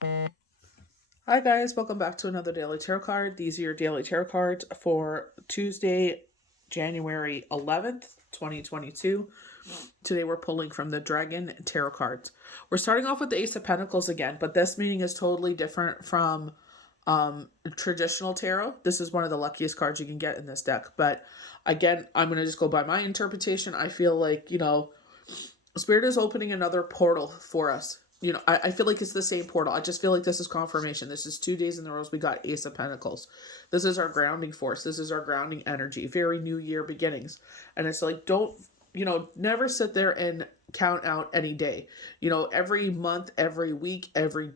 Hi guys, welcome back to another daily tarot card. These are your daily tarot cards for Tuesday, January 11th, 2022. Today we're pulling from the Dragon Tarot cards. We're starting off with the Ace of Pentacles again, but this meaning is totally different from traditional tarot. This is one of the luckiest cards you can get in this deck. But again, I'm going to just go by my interpretation. I feel like, Spirit is opening another portal for us. I feel like it's the same portal. I just feel like this is confirmation. This is 2 days in the row we got Ace of Pentacles. This is our grounding force. This is our grounding energy. Very new year beginnings. And it's like, don't, never sit there and count out any day. Every month, every week, every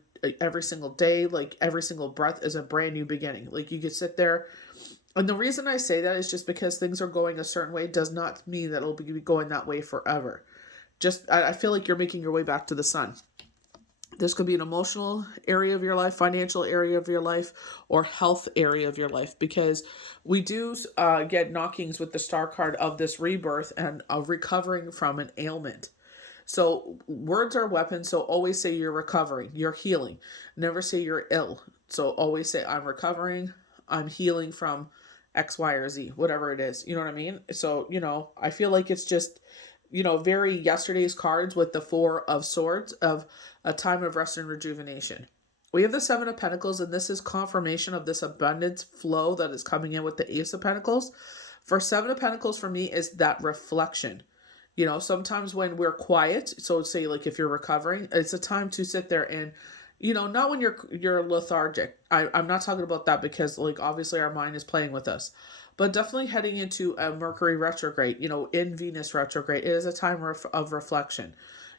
single day, like every single breath is a brand new beginning. Like you could sit there. And the reason I say that is just because things are going a certain way does not mean that it'll be going that way forever. I feel like you're making your way back to the sun. This could be an emotional area of your life, financial area of your life, or health area of your life, because we do get knockings with the star card of this rebirth and of recovering from an ailment. So words are weapons. So always say you're recovering, you're healing. Never say you're ill. So always say I'm recovering, I'm healing from X, Y, or Z, whatever it is. You know what I mean? So, I feel like it's just, very yesterday's cards with the Four of Swords of a time of rest and rejuvenation. We have the Seven of Pentacles, and this is confirmation of this abundance flow that is coming in with the Ace of Pentacles. For Seven of Pentacles, for me, is that reflection. Sometimes when we're quiet, so say like if you're recovering, it's a time to sit there and, not when you're lethargic. I'm not talking about that because like obviously our mind is playing with us. But definitely heading into a Mercury retrograde, in Venus retrograde, it is a time of reflection.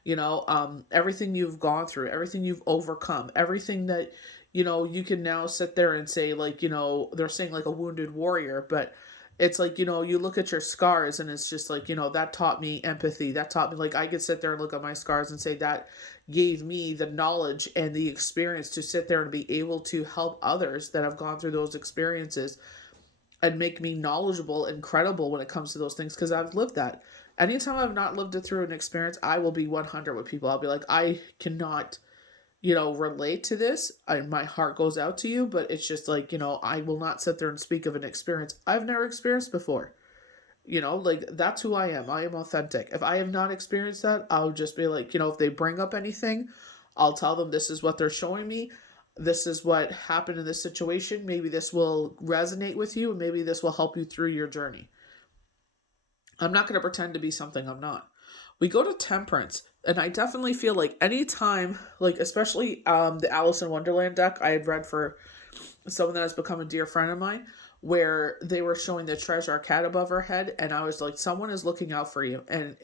Everything you've gone through, everything you've overcome, everything that, you can now sit there and say, like, they're saying like a wounded warrior, but it's like, you look at your scars and it's just like, that taught me empathy. That taught me, like, I could sit there and look at my scars and say that gave me the knowledge and the experience to sit there and be able to help others that have gone through those experiences and make me knowledgeable and credible when it comes to those things because I've lived that. Anytime I've not lived it through an experience, I will be 100 with people. I'll be like, I cannot, relate to this. My heart goes out to you, but it's just like, I will not sit there and speak of an experience I've never experienced before. Like that's who I am. I am authentic. If I have not experienced that, I'll just be like, if they bring up anything, I'll tell them this is what they're showing me. This is what happened in this situation. Maybe this will resonate with you and maybe this will help you through your journey. I'm not going to pretend to be something I'm not. We go to Temperance, and I definitely feel like anytime, like especially the Alice in Wonderland deck I had read for someone that has become a dear friend of mine, where they were showing the treasure cat above her head, and I was like, someone is looking out for you. And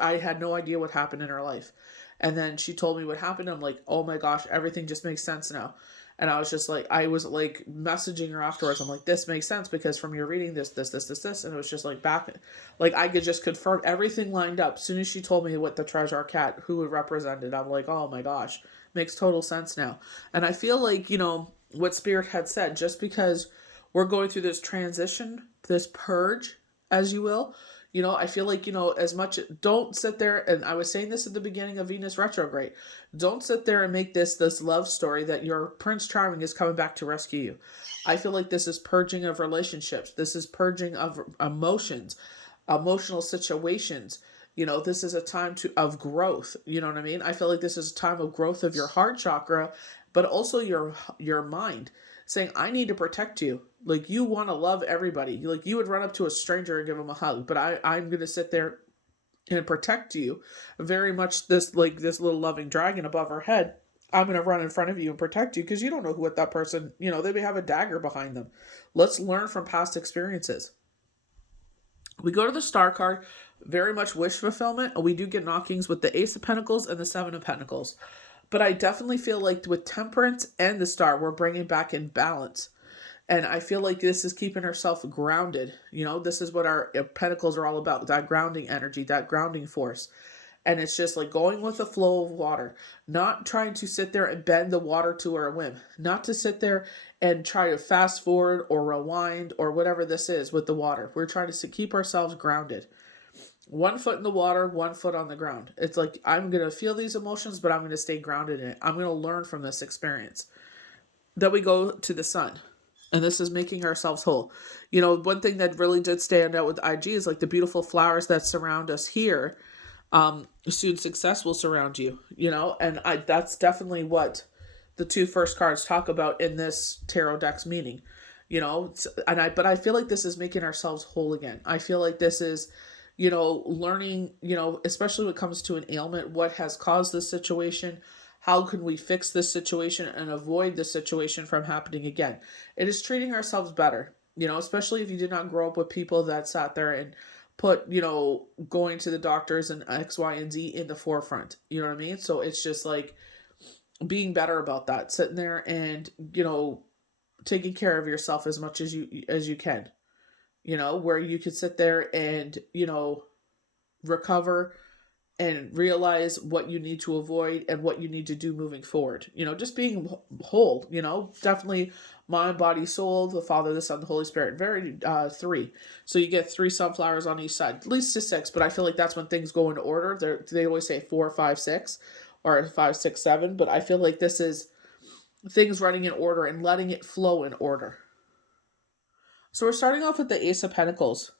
I had no idea what happened in her life. And then she told me what happened. I'm like, oh my gosh, everything just makes sense now. And I was just like, I was like messaging her afterwards. I'm like, this makes sense because from your reading this. And it was just like back, like I could just confirm everything lined up. As soon as she told me what the treasure cat, who it represented, I'm like, oh my gosh, makes total sense now. And I feel like, what Spirit had said, just because we're going through this transition, this purge, as you will, I feel like, as much, don't sit there, and I was saying this at the beginning of Venus retrograde, don't sit there and make this love story that your Prince Charming is coming back to rescue you. I feel like this is purging of relationships. This is purging of emotions, emotional situations. This is a time of growth. You know what I mean? I feel like this is a time of growth of your heart chakra, but also your mind, saying, I need to protect you. Like, you want to love everybody. Like, you would run up to a stranger and give them a hug, but I'm going to sit there and protect you. Very much this, like, this little loving dragon above her head. I'm going to run in front of you and protect you because you don't know what that person, they may have a dagger behind them. Let's learn from past experiences. We go to the star card, very much wish fulfillment. We do get knockings with the Ace of Pentacles and the Seven of Pentacles. But I definitely feel like with Temperance and the star, we're bringing back in balance. And I feel like this is keeping herself grounded. This is what our pentacles are all about, that grounding energy, that grounding force. And it's just like going with the flow of water, not trying to sit there and bend the water to our whim, not to sit there and try to fast forward or rewind or whatever this is with the water. We're trying to keep ourselves grounded. One foot in the water, one foot on the ground. It's like, I'm going to feel these emotions, but I'm going to stay grounded in it. I'm going to learn from this experience. Then we go to the sun. And this is making ourselves whole. You know, one thing that really did stand out with IG is like the beautiful flowers that surround us here. Soon success will surround you, you know, and that's definitely what the two first cards talk about in this tarot deck's meaning, you know. But I feel like this is making ourselves whole again. I feel like this is, you know, learning, you know, especially when it comes to an ailment, what has caused this situation, how can we fix this situation and avoid this situation from happening again. It is treating ourselves better, you know, especially if you did not grow up with people that sat there and put, you know, going to the doctors and X, Y, and Z in the forefront. You know what I mean? So it's just like being better about that, sitting there and, you know, taking care of yourself as much as you can. You know, where you could sit there and, you know, recover and realize what you need to avoid and what you need to do moving forward. You know, just being whole, you know, definitely mind, body, soul, the Father, the Son, the Holy Spirit. Very three. So you get 3 sunflowers on each side, at least to 6, but I feel like that's when things go in order. They always say 4, 5, 6, or 5, 6, 7, but I feel like this is things running in order and letting it flow in order. So we're starting off with the Ace of Pentacles.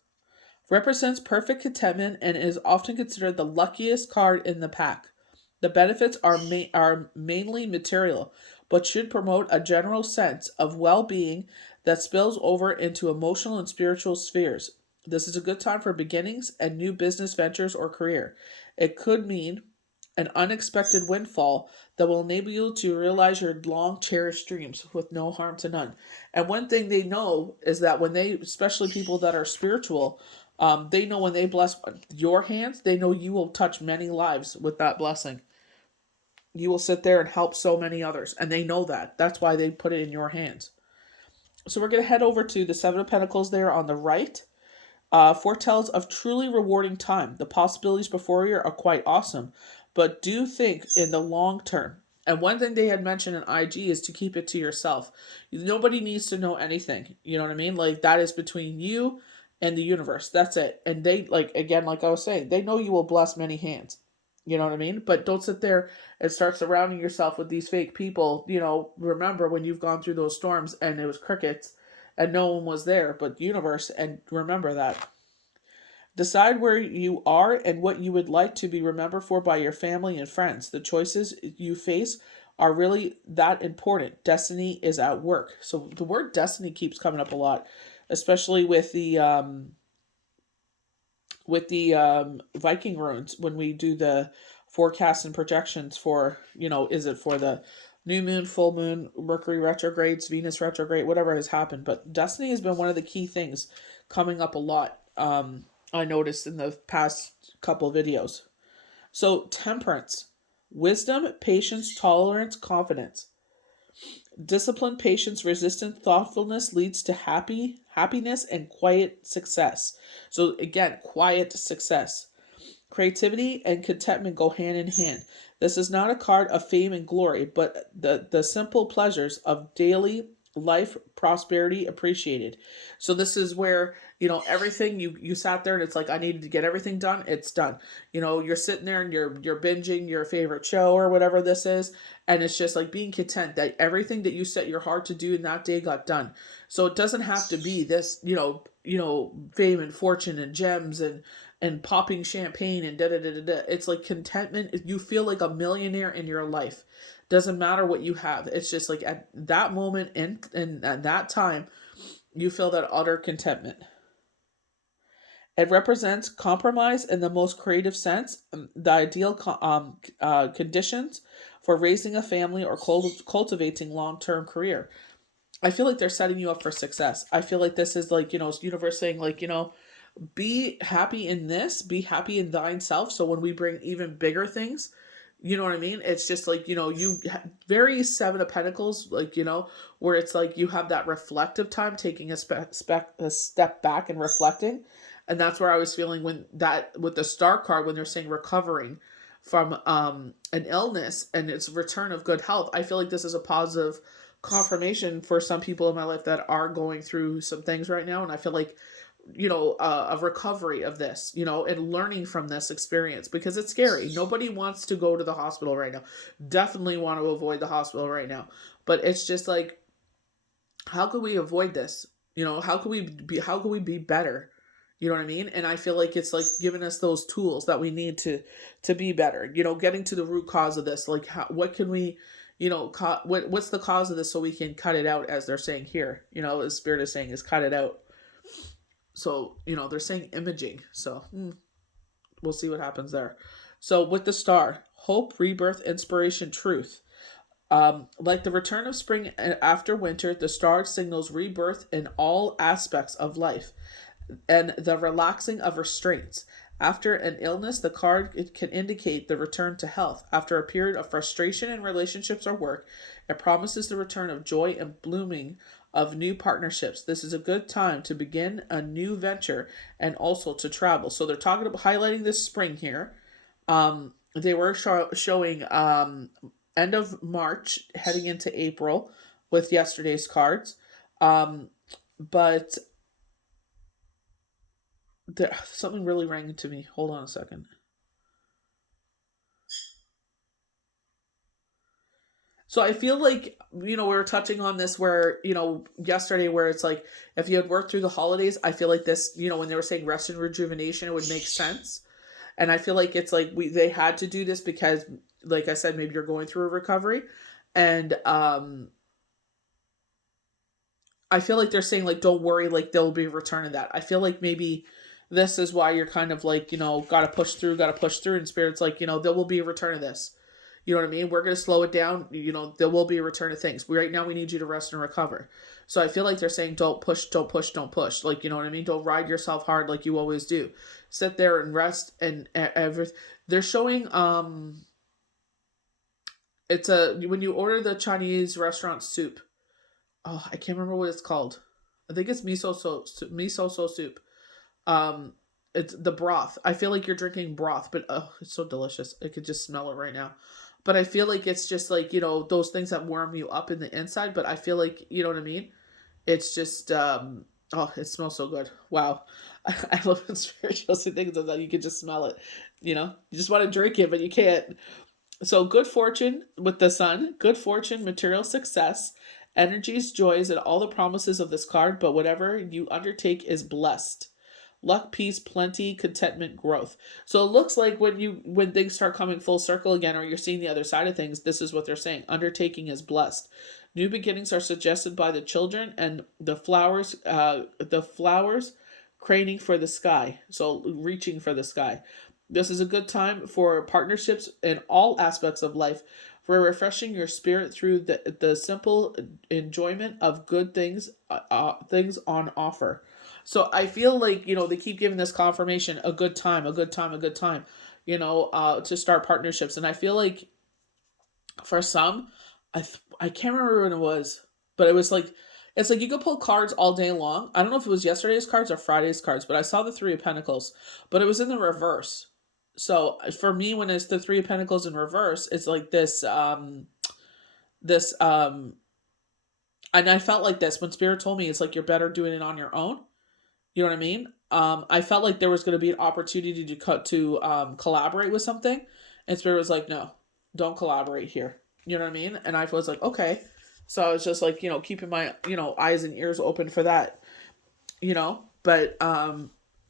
Represents perfect contentment and is often considered the luckiest card in the pack. The benefits are mainly material, but should promote a general sense of well-being that spills over into emotional and spiritual spheres. This is a good time for beginnings and new business ventures or career. It could mean an unexpected windfall that will enable you to realize your long cherished dreams with no harm to none. And one thing they know is that when they, especially people that are spiritual, they know when they bless your hands, they know you will touch many lives with that blessing. You will sit there and help so many others, and they know that. That's why they put it in your hands. So we're going to head over to the Seven of Pentacles there on the right. Foretells of truly rewarding time. The possibilities before you are quite awesome, but do think in the long term. And one thing they had mentioned in IG is to keep it to yourself. Nobody needs to know anything. You know what I mean? Like, that is between you and the universe. That's it. And they, like, again, like I was saying, they know you will bless many hands. You know what I mean? But don't sit there and start surrounding yourself with these fake people. You know, remember when you've gone through those storms and it was crickets and no one was there but the universe, and remember that. Decide where you are and what you would like to be remembered for by your family and friends. The choices you face are really that important. Destiny is at work. So the word destiny keeps coming up a lot, especially with the Viking runes when we do the forecasts and projections for, you know, is it for the new moon, full moon, Mercury retrogrades, Venus retrograde, whatever has happened. But destiny has been one of the key things coming up a lot. I noticed in the past couple videos. So temperance, wisdom, patience, tolerance, confidence. Discipline, patience, resistance, thoughtfulness leads to happiness and quiet success. So again, quiet success. Creativity and contentment go hand in hand. This is not a card of fame and glory, but the simple pleasures of daily life, prosperity appreciated. So this is where, you know, everything you sat there and it's like, I needed to get everything done. It's done. You know, you're sitting there and you're binging your favorite show or whatever this is. And it's just like being content that everything that you set your heart to do in that day got done. So it doesn't have to be this, fame and fortune and gems and popping champagne and da da da da da. It's like contentment. You feel like a millionaire in your life. Doesn't matter what you have. It's just like at that moment and at that time, you feel that utter contentment. It represents compromise in the most creative sense, the ideal conditions for raising a family or cultivating long-term career. I feel like they're setting you up for success. I feel like this is like, universe saying like, be happy in this, be happy in thine self. So when we bring even bigger things, you know what I mean? It's just like, you very Seven of Pentacles, like, where it's like you have that reflective time, taking a step back and reflecting. And that's where I was feeling when that, with the Star card, when they're saying recovering from an illness and its return of good health. I feel like this is a positive confirmation for some people in my life that are going through some things right now. And I feel like a recovery of this, and learning from this experience, because it's scary. Nobody wants to go to the hospital right now. Definitely want to avoid the hospital right now. But it's just like, how can we avoid this? How can we be better? You know what I mean? And I feel like it's like giving us those tools that we need to be better. Getting to the root cause of this. Like, what can we, what's the cause of this, so we can cut it out, as they're saying here. As Spirit is saying, is cut it out. So, they're saying imaging. So we'll see what happens there. So with the star, hope, rebirth, inspiration, truth. Like the return of spring after winter, the star signals rebirth in all aspects of life and the relaxing of restraints. After an illness, the card can indicate the return to health. After a period of frustration in relationships or work, it promises the return of joy and blooming of new partnerships. This is a good time to begin a new venture and also to travel. So they're talking about highlighting this spring here. They were showing end of March heading into April with yesterday's cards. But something really rang into me. Hold on a second. So I feel like, we were touching on this where, yesterday, where it's like, if you had worked through the holidays, I feel like this, when they were saying rest and rejuvenation, it would make sense. And I feel like it's like they had to do this because, like I said, maybe you're going through a recovery. And I feel like they're saying, like, don't worry, like, there'll be a return of that. I feel like maybe this is why you're kind of like, gotta push through. And Spirit's like, there will be a return of this. You know what I mean? We're going to slow it down. There will be a return of things. Right now, we need you to rest and recover. So I feel like they're saying, don't push, don't push, don't push. Like, you know what I mean? Don't ride yourself hard like you always do. Sit there and rest and everything. They're showing, when you order the Chinese restaurant soup. Oh, I can't remember what it's called. I think it's miso soup. It's the broth. I feel like you're drinking broth, but it's so delicious. I could just smell it right now. But I feel like it's just like, those things that warm you up in the inside. But I feel like, you know what I mean? It's just, it smells so good. Wow. I love when spiritual things that you can just smell it. You just want to drink it, but you can't. So good fortune with the sun, good fortune, material success, energies, joys, and all the promises of this card. But whatever you undertake is blessed. Luck, peace, plenty, contentment, growth. So it looks like when things start coming full circle again, or you're seeing the other side of things, this is what they're saying. Undertaking is blessed. New beginnings are suggested by the children, and the flowers craning for the sky. So reaching for the sky. This is a good time for partnerships in all aspects of life, for refreshing your spirit through the simple enjoyment of good things on offer. So I feel like, they keep giving this confirmation, a good time, to start partnerships. And I feel like for some, I can't remember when it was, but it was like, it's like you could pull cards all day long. I don't know if it was yesterday's cards or Friday's cards, but I saw the Three of Pentacles, but it was in the reverse. So for me, when it's the Three of Pentacles in reverse, it's like and I felt like this when Spirit told me, it's like, you're better doing it on your own. You know what I mean? I felt like there was going to be an opportunity to collaborate with something, and Spirit was like, no, don't collaborate here. You know what I mean? And I was like, okay. So I was just like, keeping my, eyes and ears open for that, but,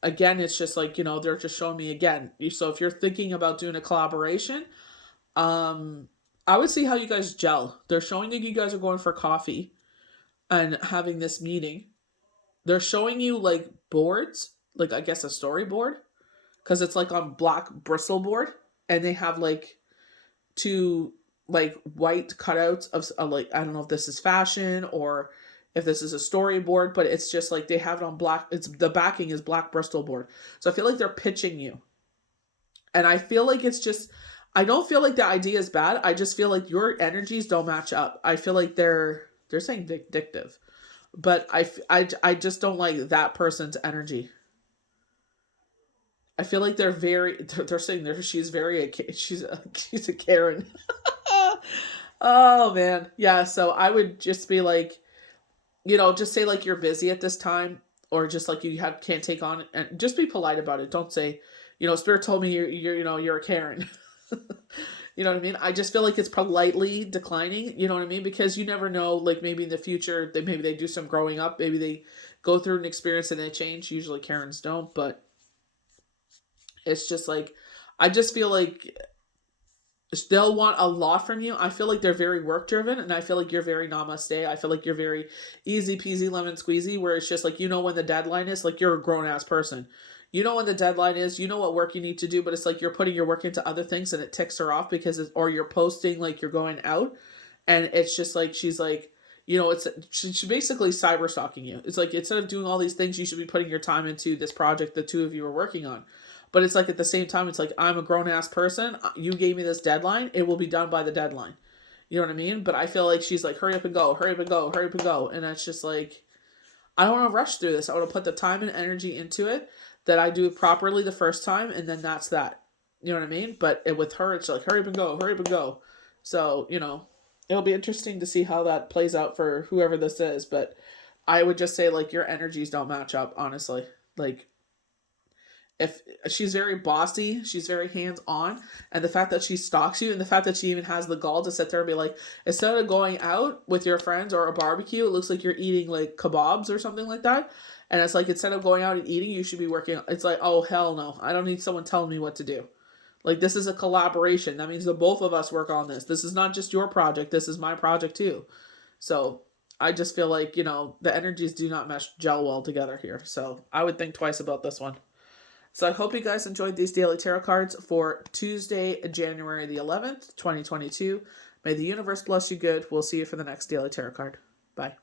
again, it's just like, they're just showing me again. So if you're thinking about doing a collaboration, I would see how you guys gel. They're showing that you guys are going for coffee and having this meeting. They're showing you like boards, like I guess a storyboard, because it's like on black bristle board, and they have like two like white cutouts of like, I don't know if this is fashion or if this is a storyboard, but it's just like they have it on black. It's the backing is black Bristol board. So I feel like they're pitching you, and I feel like it's just, I don't feel like the idea is bad. I just feel like your energies don't match up. I feel like they're saying addictive. But I just don't like that person's energy. I feel like they're saying she's a Karen. Oh man. Yeah, so I would just be like, just say like you're busy at this time. or just like you can't take on, and just be polite about it. Don't say, Spirit told me you're a Karen. You know what I mean? I just feel like it's politely declining, you know what I mean? Because you never know, like maybe in the future, maybe they do some growing up, maybe they go through an experience and they change. Usually Karens don't, but it's just like, I just feel like they'll want a lot from you. I feel like they're very work driven, and I feel like you're very namaste. I feel like you're very easy peasy lemon squeezy, where it's just like, when the deadline is, like you're a grown ass person. You know when the deadline is, you know what work you need to do, but it's like you're putting your work into other things and it ticks her off or you're posting like you're going out, and it's just like she's like, she's basically cyber stalking you. It's like, instead of doing all these things, you should be putting your time into this project the two of you are working on. But it's like, at the same time, it's like, I'm a grown ass person. You gave me this deadline. It will be done by the deadline. You know what I mean? But I feel like she's like, hurry up and go, hurry up and go, hurry up and go. And it's just like, I don't want to rush through this. I want to put the time and energy into it that I do it properly the first time. And then that's that. You know what I mean? But with her, it's like, hurry up and go, hurry up and go. So, it'll be interesting to see how that plays out for whoever this is. But I would just say, like, your energies don't match up, honestly. Like, if she's very bossy, she's very hands-on, and the fact that she stalks you, and the fact that she even has the gall to sit there and be like, instead of going out with your friends or a barbecue, it looks like you're eating like kebabs or something like that, and it's like, instead of going out and eating, you should be working. It's like, oh hell no, I don't need someone telling me what to do. Like, this is a collaboration. That means the both of us work on this. This is not just your project, this is my project too. So I just feel like, the energies do not gel well together here. So I would think twice about this one. So I hope you guys enjoyed these daily tarot cards for Tuesday, January the 11th, 2022. May the universe bless you good. We'll see you for the next daily tarot card. Bye.